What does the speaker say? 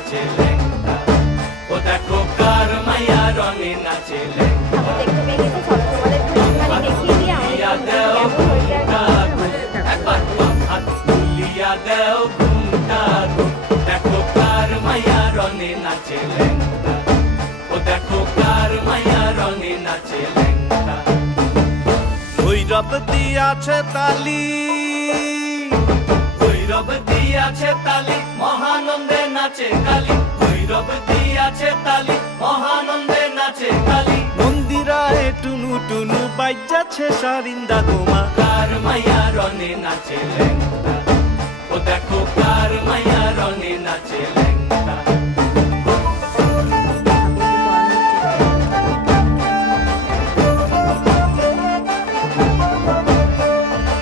নাচে লেঙ্গা, ও দেখো কার মাইয়া রঙে নাচে লেঙ্গা। দেখতে পেয়ে গেছে, চলো তোমাদের একটুখানি দেখিয়ে দিই আমাদের একবার হাত তুলিয়া দেও ঘুমটা গো, দেখো কার মাইয়া রঙে নাচে লেঙ্গা, ও দেখো কার মাইয়া রঙে নাচে লেঙ্গা। ভৈরব দিয়াছে তালি, ভৈরব দিয়াছে তালি, মহানন্দে নাচে কালী। ভৈরব দিয়াছে তালি, মহানন্দে নাচে কালী। মন্দিরায় টুনু টুনু বাজ্যাছে সারিন্দা গোমা, কার মাইয়া রঙে নাচে লেঙ্গা,